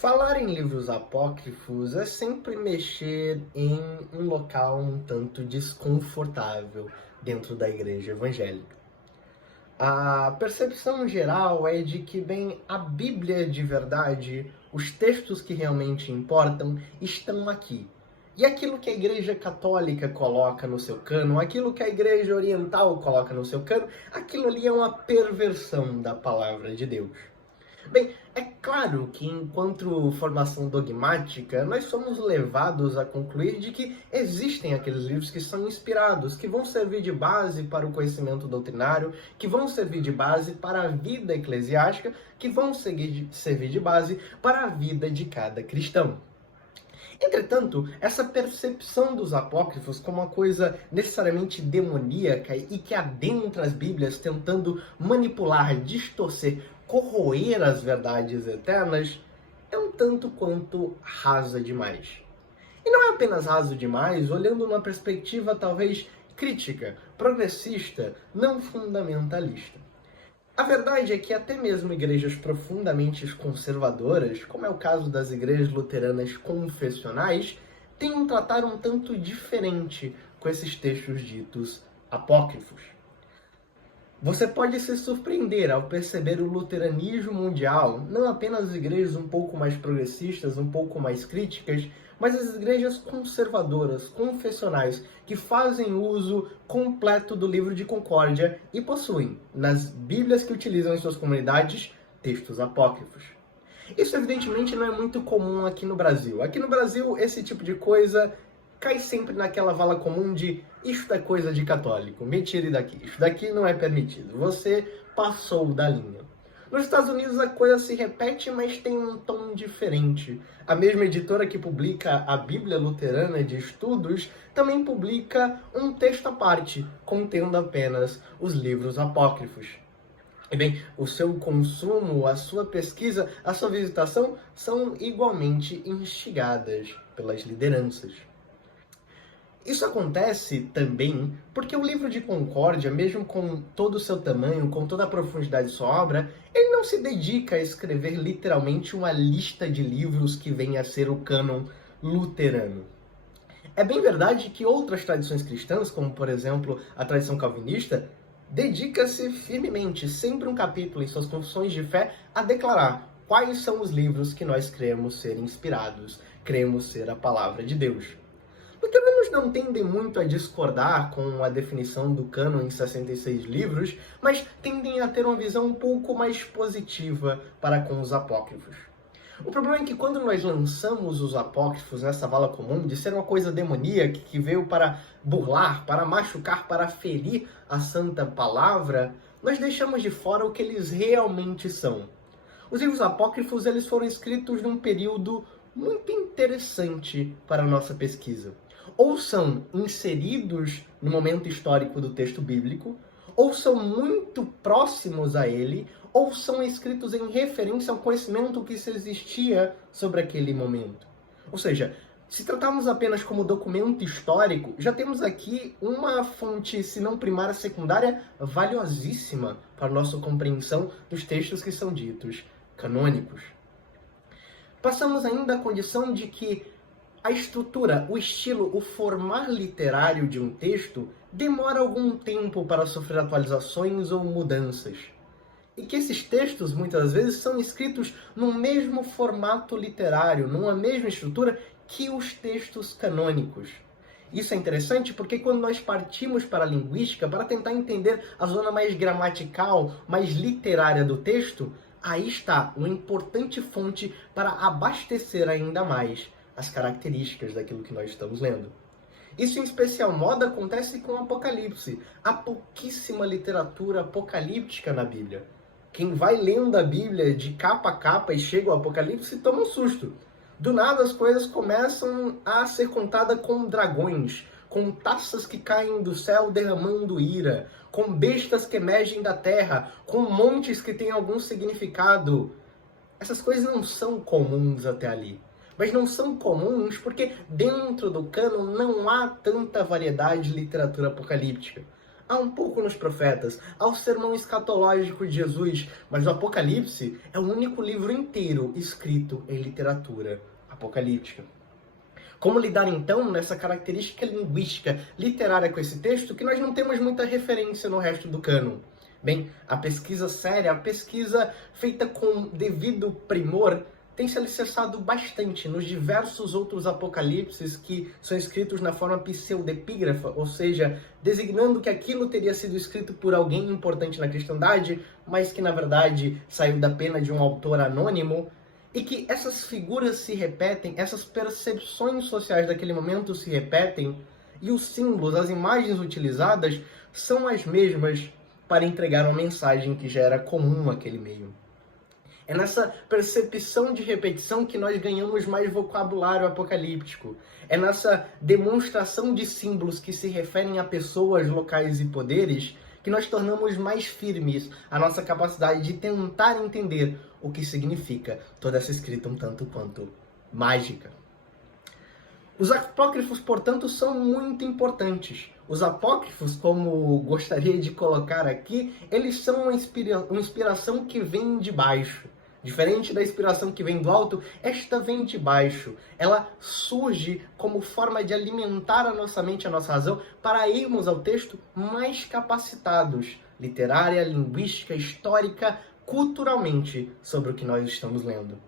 Falar em livros apócrifos é sempre mexer em um local um tanto desconfortável dentro da igreja evangélica. A percepção geral é de que, bem, a Bíblia de verdade, os textos que realmente importam, estão aqui. E aquilo que a Igreja Católica coloca no seu cânon, aquilo que a Igreja Oriental coloca no seu cânon, aquilo ali é uma perversão da palavra de Deus. Bem, é claro que enquanto formação dogmática, nós somos levados a concluir de que existem aqueles livros que são inspirados, que vão servir de base para o conhecimento doutrinário, que vão servir de base para a vida eclesiástica, que vão servir de base para a vida de cada cristão. Entretanto, essa percepção dos apócrifos como uma coisa necessariamente demoníaca e que adentra as Bíblias tentando manipular, distorcer, corroer as verdades eternas, é um tanto quanto rasa demais. E não é apenas raso demais, olhando numa perspectiva talvez crítica, progressista, não fundamentalista. A verdade é que até mesmo igrejas profundamente conservadoras, como é o caso das igrejas luteranas confessionais, têm um tratar um tanto diferente com esses textos ditos apócrifos. Você pode se surpreender ao perceber o luteranismo mundial, não apenas as igrejas um pouco mais progressistas, um pouco mais críticas, mas as igrejas conservadoras, confessionais, que fazem uso completo do livro de Concórdia e possuem, nas Bíblias que utilizam em suas comunidades, textos apócrifos. Isso evidentemente não é muito comum aqui no Brasil. Aqui no Brasil, esse tipo de coisa cai sempre naquela vala comum de isto é coisa de católico, me tire daqui, isso daqui não é permitido, você passou da linha. Nos Estados Unidos a coisa se repete, mas tem um tom diferente. A mesma editora que publica a Bíblia Luterana de Estudos também publica um texto à parte, contendo apenas os livros apócrifos. E bem, o seu consumo, a sua pesquisa, a sua visitação são igualmente instigadas pelas lideranças. Isso acontece também porque o livro de Concórdia, mesmo com todo o seu tamanho, com toda a profundidade de sua obra, ele não se dedica a escrever literalmente uma lista de livros que venha a ser o cânon luterano. É bem verdade que outras tradições cristãs, como por exemplo a tradição calvinista, dedica-se firmemente, sempre um capítulo em suas confissões de fé, a declarar quais são os livros que nós cremos ser inspirados, cremos ser a palavra de Deus. Luteranos não tendem muito a discordar com a definição do cânon em 66 livros, mas tendem a ter uma visão um pouco mais positiva para com os apócrifos. O problema é que quando nós lançamos os apócrifos nessa vala comum de ser uma coisa demoníaca que veio para burlar, para machucar, para ferir a santa palavra, nós deixamos de fora o que eles realmente são. Os livros apócrifos eles foram escritos num período muito interessante para a nossa pesquisa. Ou são inseridos no momento histórico do texto bíblico, ou são muito próximos a ele, ou são escritos em referência ao conhecimento que se existia sobre aquele momento. Ou seja, se tratarmos apenas como documento histórico, já temos aqui uma fonte, se não primária, secundária, valiosíssima para a nossa compreensão dos textos que são ditos canônicos. Passamos ainda à condição de que a estrutura, o estilo, o formar literário de um texto demora algum tempo para sofrer atualizações ou mudanças. E que esses textos, muitas vezes, são escritos no mesmo formato literário, numa mesma estrutura que os textos canônicos. Isso é interessante porque quando nós partimos para a linguística, para tentar entender a zona mais gramatical, mais literária do texto, aí está uma importante fonte para abastecer ainda mais as características daquilo que nós estamos lendo. Isso em especial modo acontece com o Apocalipse. Há pouquíssima literatura apocalíptica na Bíblia. Quem vai lendo a Bíblia de capa a capa e chega ao Apocalipse toma um susto. Do nada as coisas começam a ser contadas com dragões, com taças que caem do céu derramando ira, com bestas que emergem da terra, com montes que têm algum significado. Essas coisas não são comuns até ali. Mas não são comuns porque dentro do cânon não há tanta variedade de literatura apocalíptica. há um pouco nos profetas, há o sermão escatológico de Jesus, mas o Apocalipse é o único livro inteiro escrito em literatura apocalíptica. Como lidar, então, nessa característica linguística literária com esse texto que nós não temos muita referência no resto do cânon? Bem, a pesquisa séria, a pesquisa feita com devido primor, tem se alicerçado bastante nos diversos outros apocalipses que são escritos na forma pseudepígrafa, ou seja, designando que aquilo teria sido escrito por alguém importante na cristandade, mas que na verdade saiu da pena de um autor anônimo, e que essas figuras se repetem, essas percepções sociais daquele momento se repetem, e os símbolos, as imagens utilizadas são as mesmas para entregar uma mensagem que já era comum naquele meio. É nessa percepção de repetição que nós ganhamos mais vocabulário apocalíptico. É nessa demonstração de símbolos que se referem a pessoas, locais e poderes que nós tornamos mais firmes a nossa capacidade de tentar entender o que significa toda essa escrita um tanto quanto mágica. Os apócrifos, portanto, são muito importantes. Os apócrifos, como gostaria de colocar aqui, eles são uma inspiração que vem de baixo. Diferente da inspiração que vem do alto, esta vem de baixo. Ela surge como forma de alimentar a nossa mente, a nossa razão, para irmos ao texto mais capacitados, literária, linguística, histórica, culturalmente, sobre o que nós estamos lendo.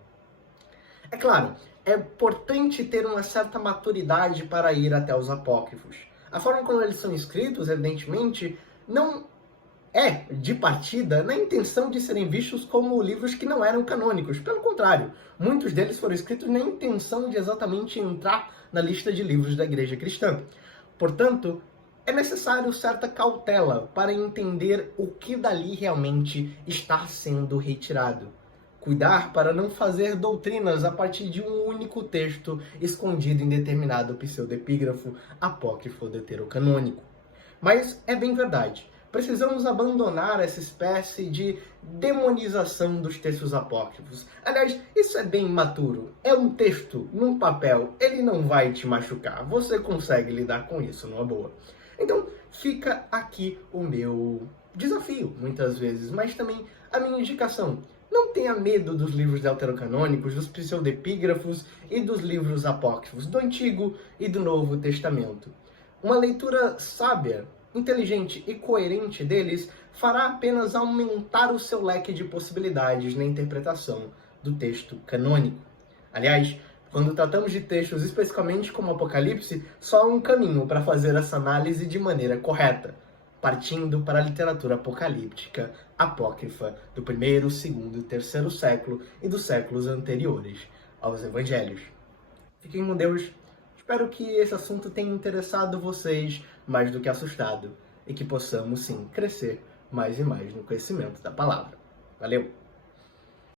É claro, é importante ter uma certa maturidade para ir até os apócrifos. A forma como eles são escritos, evidentemente, não é, de partida, na intenção de serem vistos como livros que não eram canônicos. Pelo contrário, muitos deles foram escritos na intenção de exatamente entrar na lista de livros da Igreja Cristã. Portanto, é necessário certa cautela para entender o que dali realmente está sendo retirado. Cuidar para não fazer doutrinas a partir de um único texto escondido em determinado pseudepígrafo apócrifo deuterocanônico. Mas é bem verdade. Precisamos abandonar essa espécie de demonização dos textos apócrifos. Aliás, isso é bem imaturo. É um texto num papel, ele não vai te machucar. Você consegue lidar com isso numa boa. Então, fica aqui o meu desafio, muitas vezes, mas também a minha indicação. Não tenha medo dos livros deuterocanônicos, dos pseudepígrafos e dos livros apócrifos, do Antigo e do Novo Testamento. Uma leitura sábia, inteligente e coerente deles fará apenas aumentar o seu leque de possibilidades na interpretação do texto canônico. Aliás, quando tratamos de textos especificamente como Apocalipse, só há um caminho para fazer essa análise de maneira correta, partindo para a literatura apocalíptica apócrifa do 1º, 2º e 3º século e dos séculos anteriores aos evangelhos. Fiquem com Deus. Espero que esse assunto tenha interessado vocês mais do que assustado e que possamos, sim, crescer mais e mais no conhecimento da palavra. Valeu!